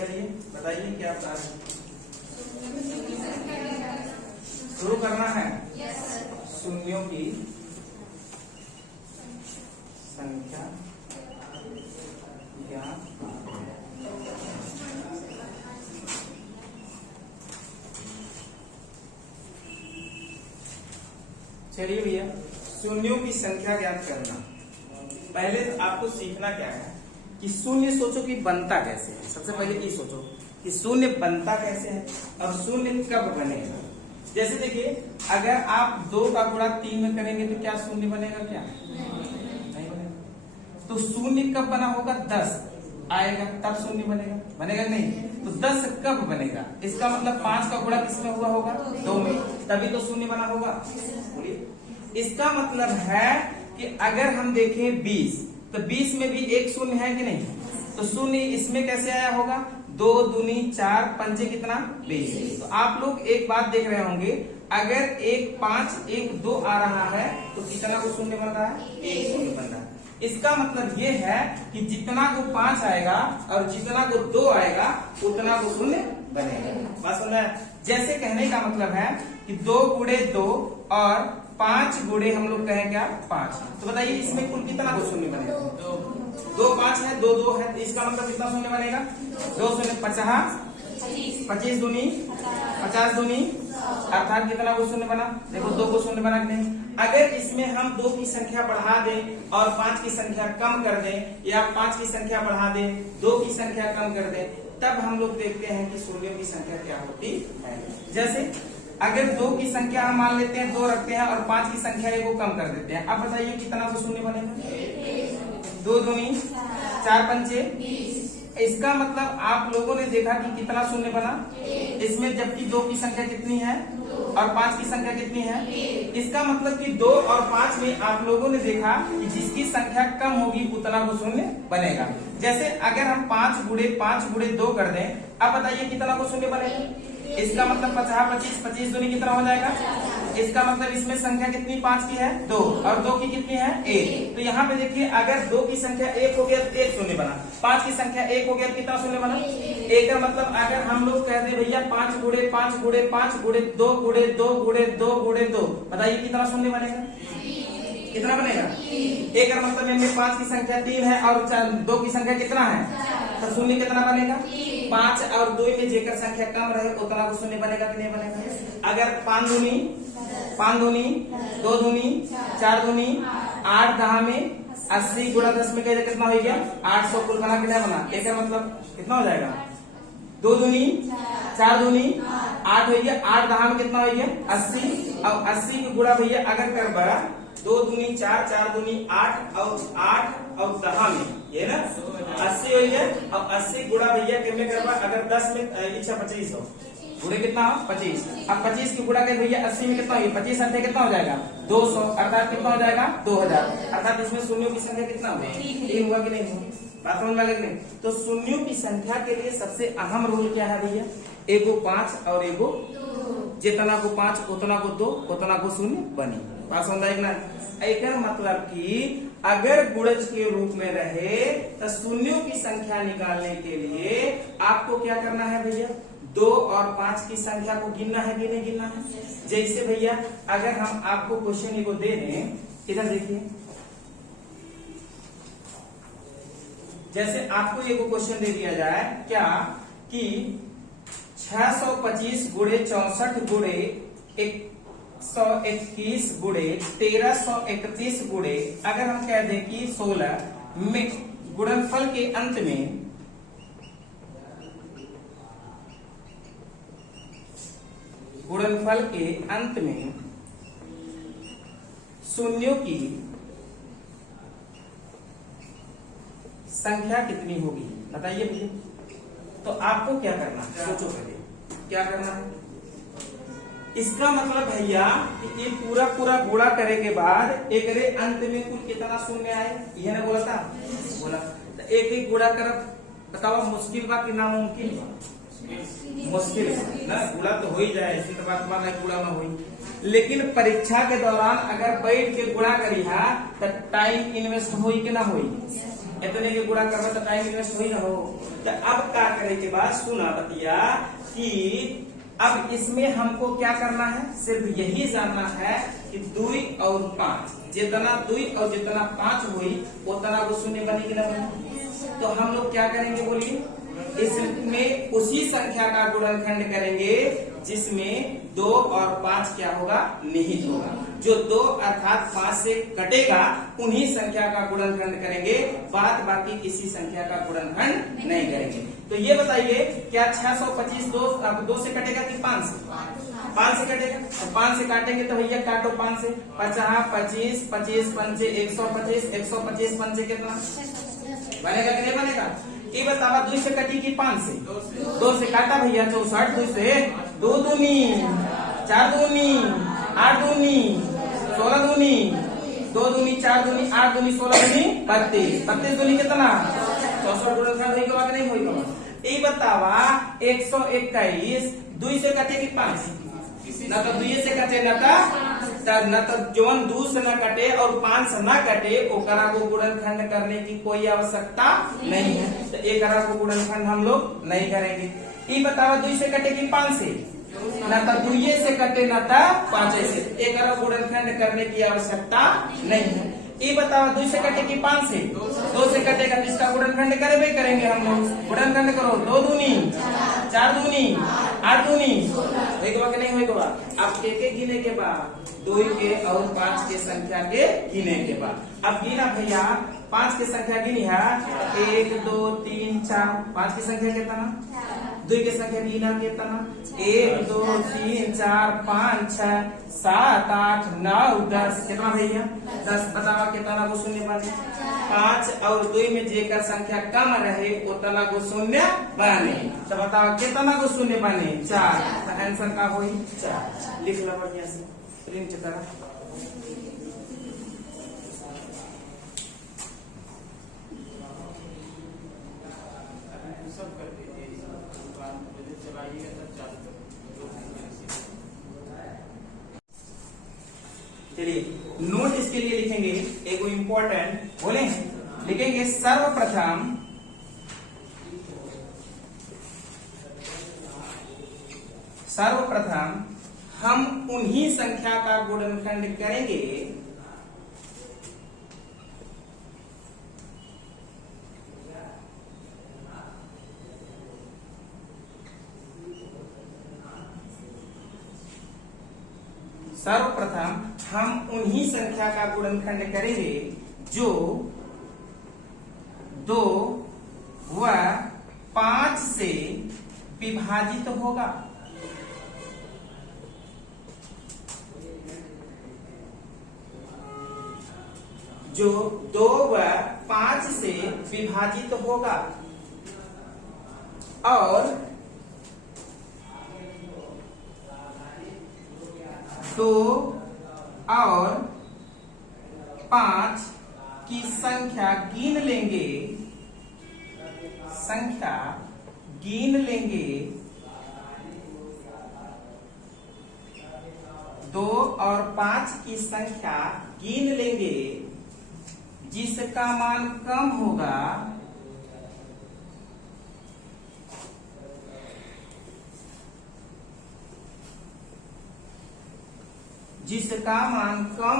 चलिए बताइए क्या बता रहे हैं। शुरू करना है शून्यों की संख्या ज्ञात। चलिए भैया, शून्यों की संख्या ज्ञात करना। पहले तो आपको सीखना क्या है कि शून्य सोचो कि बनता कैसे है। सबसे पहले ये सोचो कि शून्य बनता कैसे है और शून्य कब बनेगा। जैसे देखिए, अगर आप 2 का गुणा 3 में करेंगे तो क्या शून्य बनेगा? क्या नहीं बनेगा। तो शून्य कब बना होगा? 10 आएगा तब शून्य बनेगा। बनेगा नहीं? तो 10 कब बनेगा? इसका मतलब 5 का गुणा किसमें हुआ होगा? 2 में, तभी तो शून्य बना होगा। बोलिए, इसका मतलब है कि अगर हम देखें 20 तो 20 में भी एक शून्य है कि नहीं? तो शून्य इसमें कैसे आया होगा? 2 दूनी 4 पंचे कितना? 20। तो आप लोग एक बात देख रहे होंगे, अगर 1 5 1 2 आ रहा है तो कितना को शून्य बन रहा है? 1 शून्य बन रहा है। इसका मतलब ये है कि जितना को 5 आएगा और जितना को 2 आएगा उतना को शून्य बनेगा। बात समझ में? जैसे कहने का मतलब है कि 2 गुणे 2 और 5 गुणे हम लोग कहें क्या? 5। तो बताइए इसमें कुल कितना को शून्य बनेगा? 2 5 है, 2 2 है, तो इसका मतलब कितना शून्य बनेगा? 2 शून्य 50, 25 दूनी 50 दूनी, अर्थात कितना को शून्य बना? देखो 2 को शून्य बना कि नहीं? अगर इसमें हम 2 की संख्या बढ़ा दें और 5 की संख्या कम कर दें, या 5 की संख्या बढ़ा दें 2 की संख्या कम कर दें, तब हम लोग देखते हैं कि शून्यों की संख्या क्या होती है। जैसे अगर 2 की संख्या हम मान लेते हैं 2 रखते हैं और 5 की संख्या को कम कर देते हैं, अब बताइए कितना को शून्य बनेगा? 2 दूनी 4 पंचे 20। इसका मतलब आप लोगों ने देखा कि कितना शून्य बना इसमें, जबकि 2 की संख्या कितनी है और 5 की संख्या कितनी है? इसका मतलब कि 2 और 5 में आप लोगों ने देखा कि जिसकी संख्या कम होगी उतना वो शून्य बनेगा। जैसे अगर हम 5 गुणे 2 कर दें, अब बताइए कितना को शून्य बनेगा? इसका मतलब 50 25 25 दूनी कितना हो जाएगा? इसका मतलब इसमें संख्या कितनी 5 की है? 2, और 2 की कितनी है? 1। तो यहाँ पे देखिए, अगर 2 की संख्या 1 हो गया तो 1 शून्य बना, 5 की संख्या 1 हो गया तो कितना शून्य बना? 1 का मतलब अगर हम लोग कहते भैया 5 गुणे 5 गुणे 5 गुणे 2 गुणे 2 गुणे 2 गुणे 2, बताइए कितना शून्य बनेगा? कितना बनेगा? 1 का मतलब इनमें 5 की संख्या 3 है और 2 की संख्या कितना है? तो शून्य कितना बनेगा? 5 और 2 में जेकर संख्या कम रहे उतना को शून्य बनेगा कि नहीं बनेगा? अगर 5 दूनी 2 दूनी 4 दूनी 8 10 में 80 गुणा 10 में कैसे कितना हो गया? 800 कुल बना कि नहीं बना? एक का मतलब कितना हो जाएगा? 2 दूनी 4 दूनी 8 हो गया, 8 10 में कितना हो गया? 80। और 80 की गुणा भैया अगर कर बड़ा 2 दूनी 4 4 दूनी 8 और 10 में ये ना 80 हो गया। अब 80 गुणा भैया कितने करवा? अगर 10 में 25 हो, गुणे कितना हो? 25। अब 25 की गुणा कर भैया 80 में कितना हो? 25 अंठे कितना हो जाएगा? 200, अर्थात कितना हो जाएगा? 2000। अर्थात इसमें शून्यों की संख्या कितना हुआ? 3 हुआ कि नहीं हुआ? बात समझ में लगे नहीं? तो शून्यों की संख्या के लिए सबसे अहम रूल क्या है भैया? एगो 5 और एगो 2। जितना को 5 उतना को 2 उतना को शून्य बनी। बात समझ आएगी ना? एक मतलब कि अगर गुणज के रूप में रहे तो शून्यों की संख्या निकालने के लिए आपको क्या करना है भैया? 2 और 5 की संख्या को गिनना है कि नहीं गिनना है? जैसे भैया अगर हम आपको क्वेश्चन को दे दें, इधर देखिए, जैसे आपको ये क्वेश्चन दे दिया जाए क्या कि 625 गुणे 64 गुणे 121 गुणे 1331 गुणे अगर हम कह दें कि 16 में गुणनफल के अंत में शून्यों की संख्या कितनी होगी बताइए भैया। तो आपको क्या करना है? सोचो पहले क्या करना है। इसका मतलब भैया कि ये पूरा गुणा करे के बाद एक अंत में कुल कितना शून्य आए, यह ना बोला था? बोला। तो एक गुणा कर बताओ, मुश्किल बा कि नामुमकिन बा? मुश्किल ना, गुणा तो हो ही जाए, इसी तो बात माना गुणा ना हुई। लेकिन परीक्षा के दौरान अगर बैठ के गुणा करी है तो टाइम इन्वेस्ट हुई कि ना हुई? इतने के गुणा करबा तो टाइम इन्वेस्ट होई ना हो। तो अब क्या करे के बाद सुना बतिया कि अब इसमें हमको क्या करना है, सिर्फ यही जानना है कि 2 और 5 जितना 2 और जितना 5 हुई उतना वो शून्य बनेगी ना बने। तो हम लोग क्या करेंगे बोलिए, इसमें उसी संख्या का गुणनखंड करेंगे जिसमें 2 और 5 क्या होगा, निहित होगा। जो 2 अर्थात 5 से कटेगा उन्हीं संख्या का गुणनखंड करेंगे, बाद बाकी किसी संख्या का गुणनखंड नहीं करेंगे। तो ये बताइए क्या 625 2 से कटेगा कि 5 से? 5 से कटेगा। तो 5 से काटेंगे तो भैया काटो 5 से, 50 25 25 पंचे 125 125 पंचे कितना बनेगा कि नहीं बनेगा? ये बतावा 2 से कटी की 5 से? 2 से काटा भैया 64, 2 से 2 दूनी 4 दूनी 8 दूनी 16 दूनी 2 दूनी 4 दूनी 8 दूनी 16 दूनी 32 32 दूनी कितना 64 गुणनखंड होगा कि नहीं होगा? ये बतावा 121 2 से कटे की 5 न तो 2 से कटे न तो जौन 2 से न कटे और 5 से न कटे ओकरा को गुणनखंड करने की कोई आवश्यकता नहीं है। तो एकरा को गुणनखंड हम लोग नहीं करेंगे। ये बतावा 2 से कटे की 5 से न तो 2 से कटे न तो 5 से, एकरा गुणनखंड करने की आवश्यकता नहीं है। ये बतावा 2 से कटे की 5 से? 2 से कटेगा तो इसका गुणनखंड करेंगे हम लोग। गुणनखंड करो 2 दूनी 4 दूनी 8 दूनी होगा कि नहीं होगा? अब एक गिने के बाद 2 के और 5 के संख्या के गिने के बाद अब गिना भैया 5 की संख्या गिनी है 1 2 3 4 5 की संख्या कितना, 2 की संख्या गिना कितना 1 2 3 4 5 6 7 8 9 10 कितना भैया 10। बतावा कितना को शून्य बने? 5 और 2 में जेकर संख्या कम रहे उतना को शून्य बने। तो बतावा कितना को शून्य बने? 4। तो आंसर का होई 4। लिख लो बढ़िया से प्रिंट करा। चलिए नोट इसके लिए लिखेंगे एक इम्पोर्टेंट बोले, लिखेंगे सर्वप्रथम हम उन्हीं संख्या का गुणनखंड करेंगे सर्वप्रथम हम उन्हीं संख्या का गुणनखंड करेंगे जो 2 व 5 से विभाजित होगा। जो 2 व 5 से विभाजित होगा और 2 और 5 की संख्या गिन लेंगे 2 और 5 की संख्या गिन लेंगे जिसका मान कम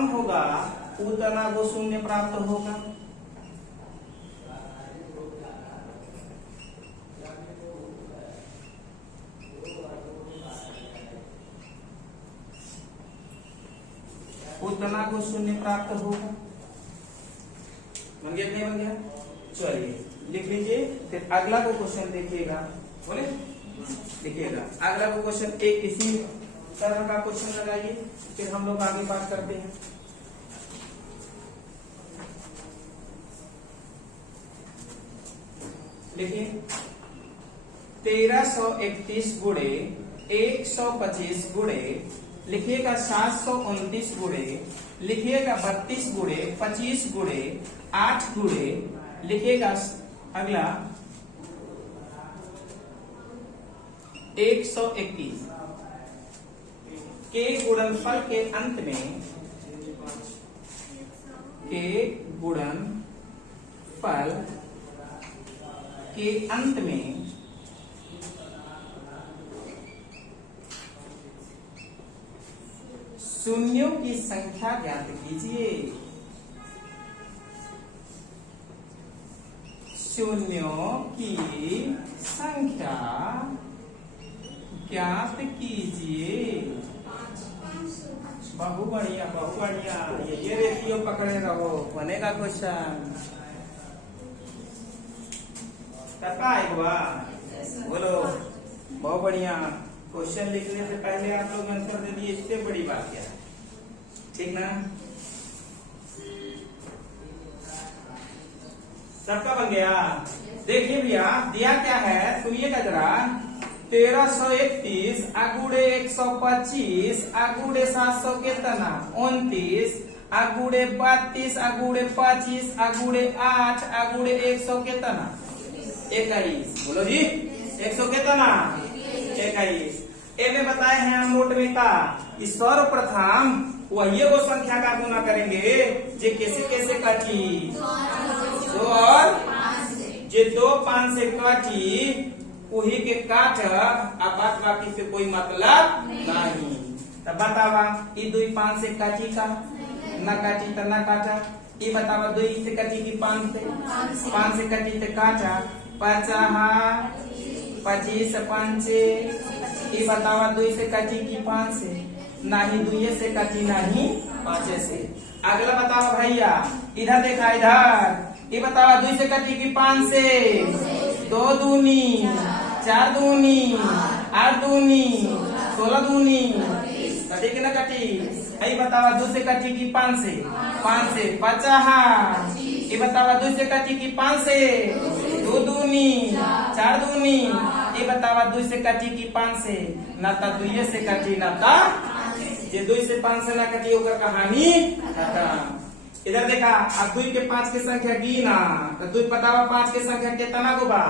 होगा उतना वो शून्य प्राप्त होगा। उतना को शून्य प्राप्त होगा। बन गया नहीं बन गया? चलिए लिख लीजिए। फिर अगला को क्वेश्चन देखिएगा, बोले देखिएगा अगला को क्वेश्चन एक इसी तरह का क्वेश्चन लगाइए, फिर हम लोग आगे बात करते हैं। देखिए 1331 गुणे 125 गुणे लिखिएगा 729 गुणे लिखिएगा 32 गुणे 25 गुणे 8 गुणे लिखिएगा अगला 121 के गुणनफल के अंत में के गुणनफल पल के अंत में शून्यों की संख्या ज्ञात कीजिए। शून्यों की संख्या ज्ञात कीजिए। बहु बढ़िया बहु बढ़िया। ये रेशियो पकड़े रहो, बनेगा क्वेश्चन। करता एक बार बोलो। बहुत बढ़िया। क्वेश्चन लिखने से पहले आप लोग आंसर दे दिए, इससे बड़ी बात क्या है? ठीक ना? सबका बन गया। देखिए भैया दिया क्या है, सुनिएगा जरा। 1331 अगुड़े 125 अगुड़े 700 कितना 29 अगुड़े 32 अगुड़े 25 अगुड़े 8 अगुड़े 100 कितना 21। बोलो जी 100 कितना 21। ए में बताए हैं हम नोट में का कि सर्वप्रथम वही वो संख्या का गुना करेंगे जे कैसे कैसे काटी 2 और जे 2 5 से काटी वही के काट। अब बात बाकी से कोई मतलब नहीं। तब बतावा ई 2 5 से काटी का न काटी तो न काटा। ये बतावा 2 से काटी की 5 से काटी तो काटा 50 25 5 से। ये बतावा 2 से काटी की 5 से नहीं 2 से काटी नहीं 5 से। अगला बतावा भैया इधर देखा इधर। ये बतावा 2 से काटी की 5 से 2 दूनी 4 दूनी 8 दूनी 16 दूनी कटी की ना कटी। ये बतावा 2 से कटी की 5 से 50। ये बतावा 2 से कटी की 5 से 2 दूनी 4 दूनी। ये बतावा 2 से कटी की 5 से ना ता 2 से कटी ना ता ये 2 से 5 से ना कटी होकर कहानी खत्म। इधर देखा अब 2 के 5 की संख्या गिना तो 2 बतावा 5 की संख्या कितना गो बा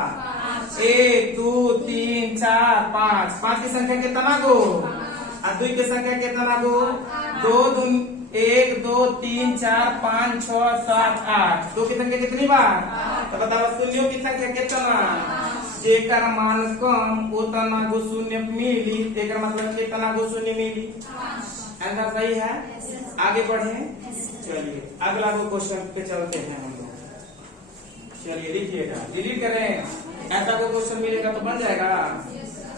1 2 3 4 5। 5 की संख्या कितना गो और 2 की संख्या कितना गो 2 1 2 3 4 5 6 7 8। 2 की संख्या कितनी बार तो बताओ शून्यों की संख्या कितना जेकर मान कम उतना गो शून्य मिली। तेकर मतलब कितना गो शून्य मिली। आंसर सही है। आगे बढ़े। चलिए अगला वो क्वेश्चन पे चलते हैं हम लोग। चलिए लिखिएगा डिलीट करें। ऐसा कोई क्वेश्चन मिलेगा तो बन जाएगा।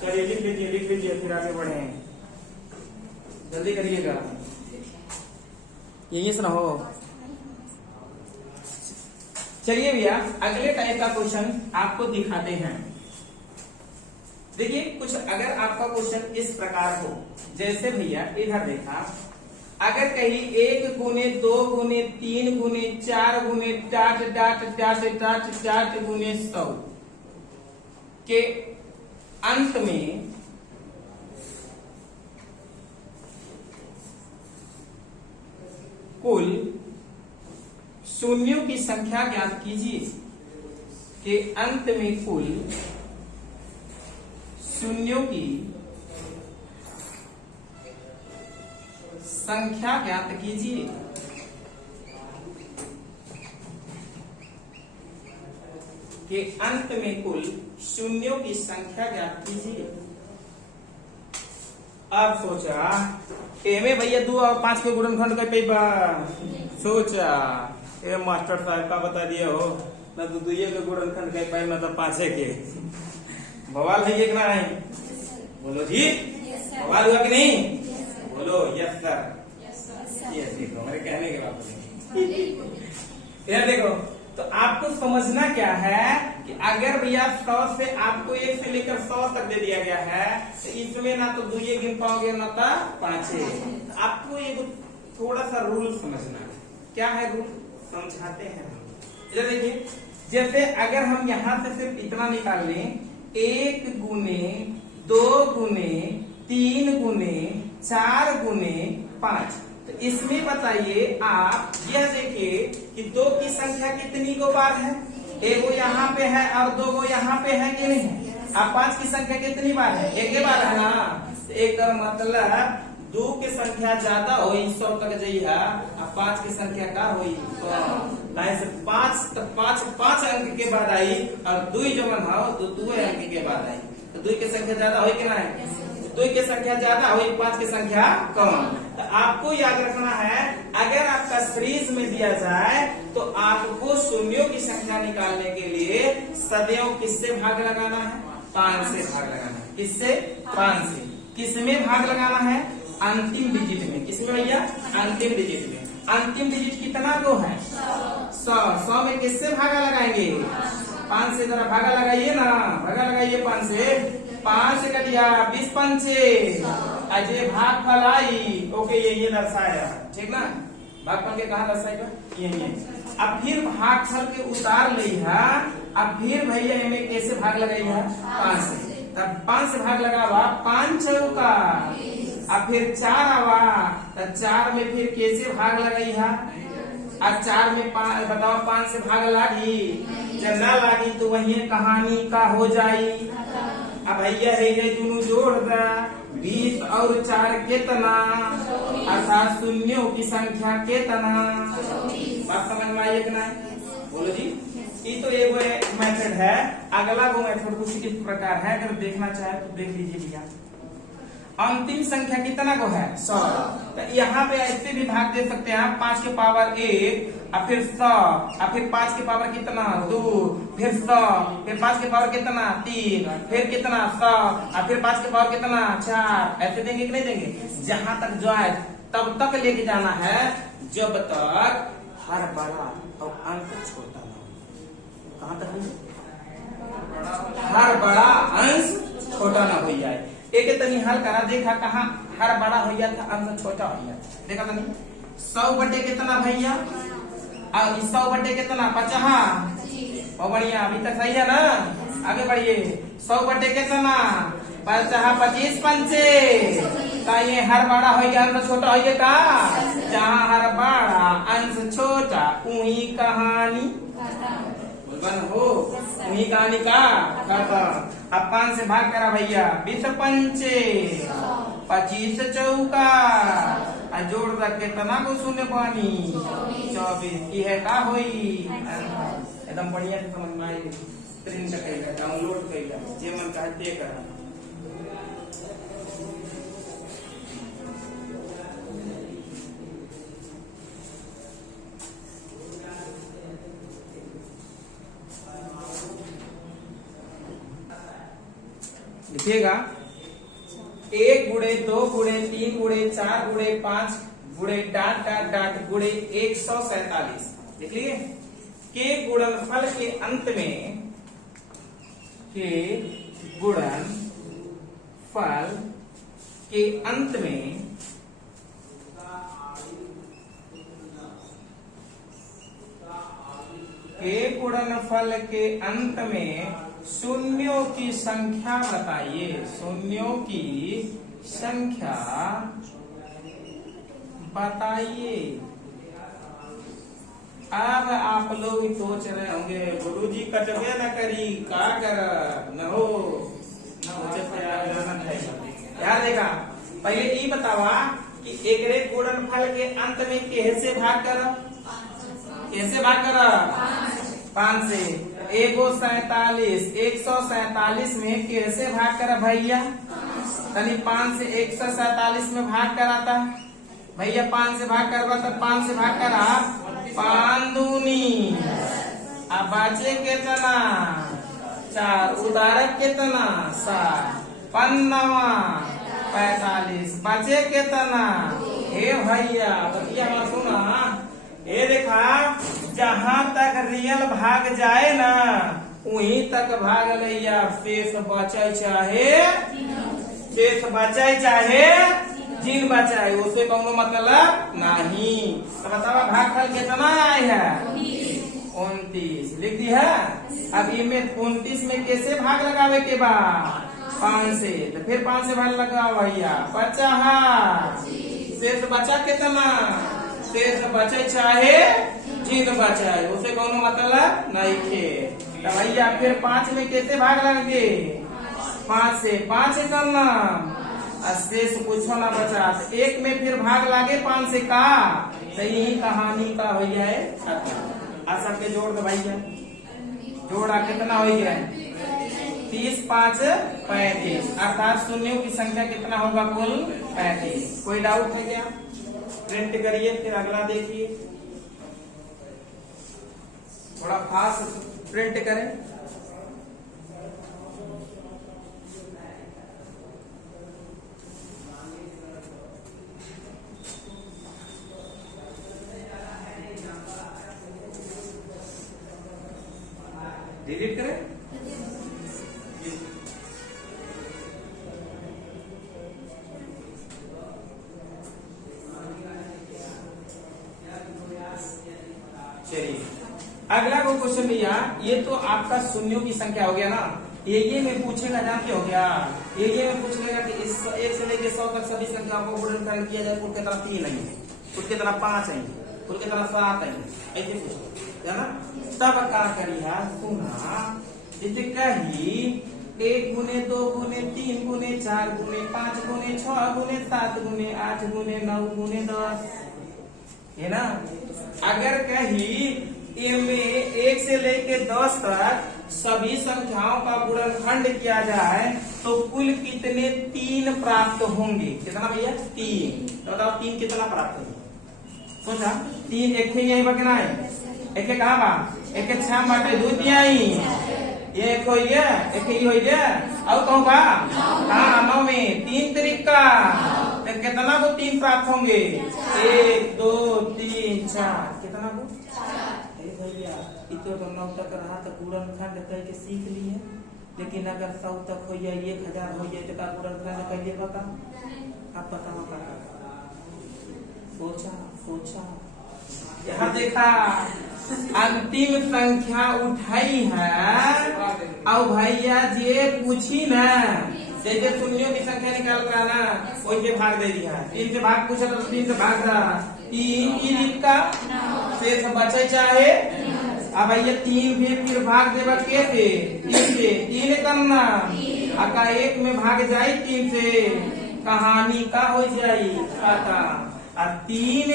चलिए लिख लीजिए फिर आगे बढ़े। जल्दी करिएगा यही सुना हो। चलिए भैया अगले टाइप का क्वेश्चन आपको दिखाते हैं। देखिए कुछ अगर आपका क्वेश्चन इस प्रकार हो जैसे भैया इधर देखा अगर कहीं 1 गुने 2 गुने 3 गुने 4 गुने dot dot dot dot dot गुने 100 के अंत में कुल शून्यों की संख्या ज्ञात कीजिए। के अंत में कुल शून्यों की संख्या ज्ञात कीजिए। के अंत में कुल शून्यों की संख्या ज्ञात कीजिए। अब सोचा एमे भैया 2 और 5 के गुणनखंड का कई बार सोचा ए मास्टर साहब का बता दिया हो ना तो 2 के गुणनखंड कई पाई मतलब 5 के। बवाल है कि नहीं बोलो जी। बवाल हुआ कि नहीं बोलो यस सर। यस देखो मेरे कहने के बाद यार देखो तो आपको समझना क्या है कि अगर भैया 100 से आपको 1 से लेकर 100 तक दे दिया गया है तो इसमें ना तो 2 गिन पाओगे ना तो 5। आपको एक थोड़ा सा रूल समझना है। क्या है रूल समझाते हैं। इधर देखिए जैसे अगर हम यहाँ से सिर्फ इतना निकाल लें 1 गुने 2 गुने 3 गुने 4 गुने 5 तो इसमें बताइए आप यह देखिए कि 2 की संख्या कितनी गो बार है। 1 गो यहाँ पे है और 2 गो यहाँ पे है कि नहीं। अब 5 की संख्या कितनी बार है 1 बार है ना। एक मतलब 2 के संख्या ज्यादा हुई 100 तक जइहा, अब 5 की संख्या का हुई नहीं से 5 अंक के बाद आई और 2 जमन हो तो 2 अंक के बाद आई, तो 2 की संख्या ज्यादा हुई कि नहीं, 2 की संख्या ज्यादा हुई 5 की संख्या कम। तो आपको याद रखना है अगर आपका सीरीज में दिया जाए तो आपको शून्यों की संख्या निकालने के लिए सदैव किससे भाग लगाना है, 5 से भाग लगाना है। किससे, 5 से। किसमें भाग लगाना है, अंतिम डिजिट में। किसमें भैया, अंतिम डिजिट में। अंतिम डिजिट कितना को है, 100 में किससे भागा लगाएंगे, 5 से। जरा भागा लगाइए ना, भागा लगाइए 5 से। 5 से कटिया 20 पंचे अजय भाग फल आई, ओके ये दर्शाया, ठीक ना। भागफल के कहा दर्शाएगा, ये। अब फिर भागफल के उतार ली है, अब फिर भैया इनमें कैसे भाग लगाई है, 5 से। तब 5 से भाग लगावा 5 चौका, अब फिर 4 आवा, तब 4 में फिर कैसे भाग लगाई है, अब 4 में बताओ 5 से भाग लागी, जब ना लागी तो वही कहानी का हो जाई। अब भैया रही दोनों जोड़ दा, 20 और 4 कितना, अर्थात शून्यों की संख्या कितना। बात समझ में आई कि नहीं, बोलो जी। ये तो एक मेथड है। अगला वो मेथड कुछ इस प्रकार है, अगर देखना चाहे तो देख लीजिए भैया। अंतिम संख्या कितना को है, 100। तो यहाँ पे ऐसे भी भाग दे सकते हैं, 5 के पावर 1 और फिर 100, और फिर 5 के पावर कितना 2, फिर 100, फिर 5 के पावर कितना 3, फिर कितना 100, और फिर 5 के पावर कितना 4। ऐसे देंगे कि नहीं देंगे, जहां तक जाए तब तक लेके जाना है जब तक हर बड़ा और अंक छोटा ना हो। कहां तक, हर बड़ा अंश छोटा ना हो जाए। एक तनी हल करा, देखा कहाँ हर बड़ा हो गया था, अंश छोटा हो गया, देखा तनी। 100 बटे कितना भैया, और 100 बटे कितना 50, और बढ़िया, अभी तक सही है ना, आगे बढ़िए। 100 बटे कितना 50, 25 पंचे, का ये हर बड़ा हो गया अंश छोटा हो गया का, जहाँ हर बड़ा अंश छोटा वही कहानी बन हो, वही कहानी का खत्म। अब 5 से भाग करा भैया, 20 पंचे 25 चौका, जोड़ तक कितना को शून्य पानी 24। यह का होई एकदम बढ़िया से समझ में आई। प्रिंट करेगा, डाउनलोड करेगा, जे मन चाहते करा। लिखिएगा 1 गुणे 2 गुणे 3 गुणे 4 गुणे 5 गुणे डाट डाट डाट गुणे 147। देख लिए, के गुणनफल के अंत में, के गुणनफल के अंत में के गुणनफल के अंत में शून्यों की संख्या बताइए, शून्यों की संख्या बताइए। अब आप लोग सोच रहे होंगे गुरुजी कटवे न करी का कर न हो यार। देखा पहले ये बतावा कि एकरे गुणनफल के अंत में कैसे भाग कर, कैसे भाग कर 5 से। 147, 147 में कैसे भाग करा भैया, तनी 5 से 147 में भाग कराता भैया। 5 से भाग करवा तो 5 से भाग करा 5 दूनी, अब बचे कितना 4, उदारक कितना 7, 5 45, बचे कितना, हे भैया बतिया सुना। ये देखा, जहाँ तक रियल भाग जाए ना वहीं तक भाग लिया, शेष बचे चाहे जिन बचाए उससे कोनो मतलब नहीं। तो बतावा भागफल कितना आए है 29, लिख दी है। अब इनमें 29 में कैसे भाग लगावे के बाद 5 से, तो फिर 5 से भाग लगाओ भैया 50। शेष बचा कितना, शेष बचे चाहे जिन बचाए उसे कोनो मतलब नहीं थे। तो भैया फिर 5 में कैसे भाग लेंगे, 5 से 5 करना शेष कुछ ना बचा। तो एक में फिर भाग लागे 5 से का, तो यही कहानी का हो जाए खत्म। आ सबके जोड़ दो भैया, जोड़ा कितना हो गया 30 5 35, अर्थात शून्यों की संख्या कितना होगा कुल 35। कोई डाउट है क्या? प्रिंट करिए फिर अगला देखिए, थोड़ा फास्ट प्रिंट करें। डिलीट करें। चलिए अगला को क्वेश्चन भैया, ये तो आपका शून्यों की संख्या हो गया ना, ये में पूछेगा जानते हो क्या, ये में पूछ लेगा कि इस 1 से लेकर 100 तक सभी संख्याओं को गुणनखंड किया जाए, कुल कितना 3 नहीं है, कुल कितना 5 है, कुल कितना 7 है, ऐसे पूछो है ना। तब क्या करिए सुना, जैसे कही 1 गुने 2 गुने 3 गुने 4 गुने 5 गुने 6 गुने 7 गुने 8 गुने 9 गुने 10 है ना। अगर कही इनमें 1 से लेके 10 तक सभी संख्याओं का गुणनखंड किया जाए तो कुल कितने 3 प्राप्त होंगे? कितना भैया 3। तो बताओ 3 कितना प्राप्त होंगे? सोचा 3 एक ही यही बकना है, एक कहा बा, एक 6 बाटे 2 दियाई, ये एक हो गया, एक ही हो गया, और कहूँ का हाँ 9 में 3 तरीका, तो कितना को 3 प्राप्त होंगे? 1 2 3 4, कितना को भैया इतो तो 9 तक रहा तो गुणनखंड कह के सीख लिए, लेकिन अगर 100 तक हो जाए 1000 हो जाए तो का गुणनखंड कहिए बता, आप बताओ का सोचा सोचा। यहाँ देखा अंतिम संख्या उठाई है, और भैया जे पूछी ना, जैसे शून्यों की संख्या निकाल रहा ना वैसे भाग दे दिया, 3 से भाग पूछा तो 3 से भाग रहा, 3 का शेष बचे चाहे, अब भैया 3 भी फिर भाग देगा कैसे? 3 से 3 करना, अका 1 में भाग जाए 3 से, कहानी का हो जाए खत्म। 3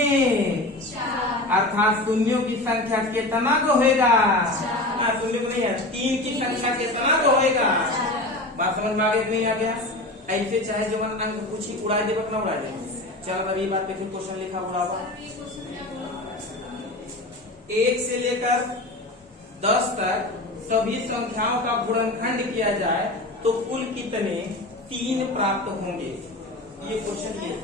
अर्थात शून्यों की संख्या कितना को होगा? शून्य को नहीं है, 3 की संख्या कितना को होगा? बात समझ में आ गया नहीं आ गया? ऐसे चाहे जो अंक पूछी उड़ा दे ना उड़ा दे। चलो अभी बात पे फिर क्वेश्चन लिखा हुआ होगा, 1 से लेकर 10 तक सभी संख्याओं का गुणनखंड किया जाए तो कुल कितने 3 प्राप्त होंगे? ये क्वेश्चन ये।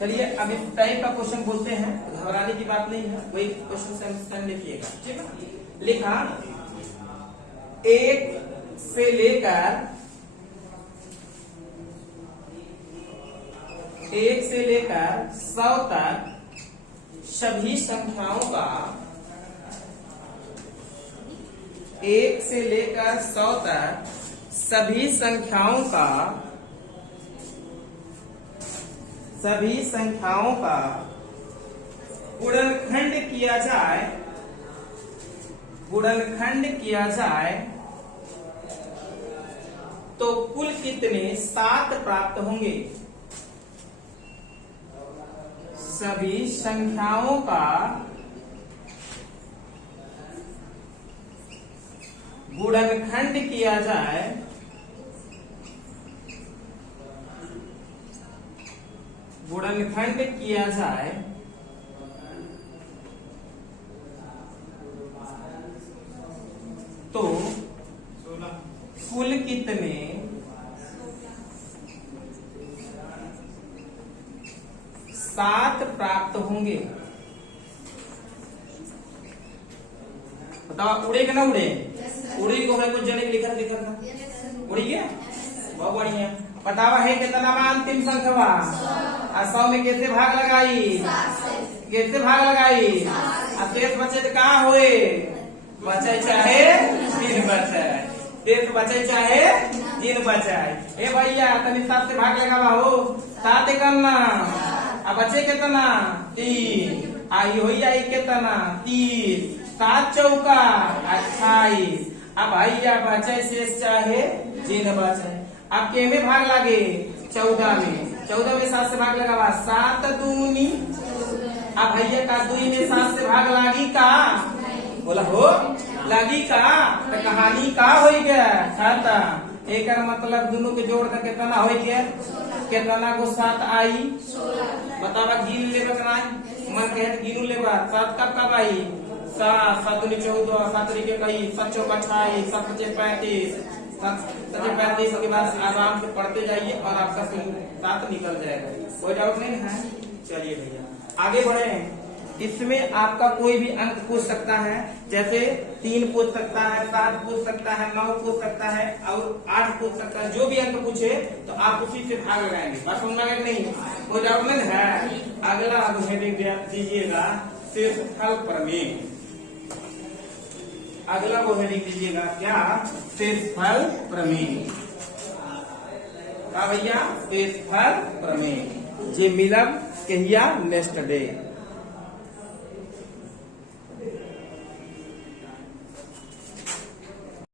चलिए अब इस टाइप का क्वेश्चन बोलते हैं, घबराने की बात नहीं है, वही क्वेश्चन सेम लिखिएगा, ठीक है। लिखा 1 से लेकर 100 तक सभी संख्याओं का, 1 से लेकर 100 तक सभी संख्याओं का गुणनखंड किया जाए तो कुल कितने 7 प्राप्त होंगे? सभी संख्याओं का गुणनखंड किया जाए तो कुल कितने 7 प्राप्त होंगे? बताओ उड़ेगा ना उड़े? उड़ी को है कुछ जने लिखा था, उड़ी गया, बहुत बढ़िया। बतावा है कितना अंतिम संख्या? 100 में कैसे भाग लगाई? कैसे भाग लगाई? शेष बचे तो कहाँ हुए? बचे चाहे 3 बचाए, शेष बचे चाहे 3 बचाए। ए भैया तभी 7 से भाग लगा हो, 7 करना, अब बचे कितना? 3, आई हो आई कितना? 30, 7 चौका 28। अब भैया बचे शेष चाहे 3 बचे, अब के में भाग लगे 14 में 7 से भाग लगा हुआ 7 दूनी। अब भैया का 2 में 7 से भाग लागी का बोला हो लागी का तो कहानी का हो गया खाता। एक मतलब दोनों के जोड़ कर कितना हो गया कितना को 7 आई बतावा गिन ले मन कहे गिनू ले 7 कब आई 7 7 दूनी 14 7 के कही 7 चौक 28 7 पचे 35 7 35 के बाद आराम से पढ़ते जाइए और आपका 7 निकल जाएगा। कोई डाउट नहीं है। चलिए भैया आगे बढ़े। इसमें आपका कोई भी अंक पूछ सकता है, जैसे 3 पूछ सकता है, 7 पूछ सकता है, 9 पूछ सकता है और 8 पूछ सकता है। जो भी अंक पूछे तो आप उसी से भाग लगाएंगे। बात समझ में आ गया नहीं? कोई डाउट नहीं है। अगला आप हेडिंग दीजिएगा शेषफल प्रमेय। अगला वो हेडिंग दीजिएगा क्या शेषफल प्रमेय का भैया शेषफल प्रमेय जे मिलब कहिया नेक्स्ट डे।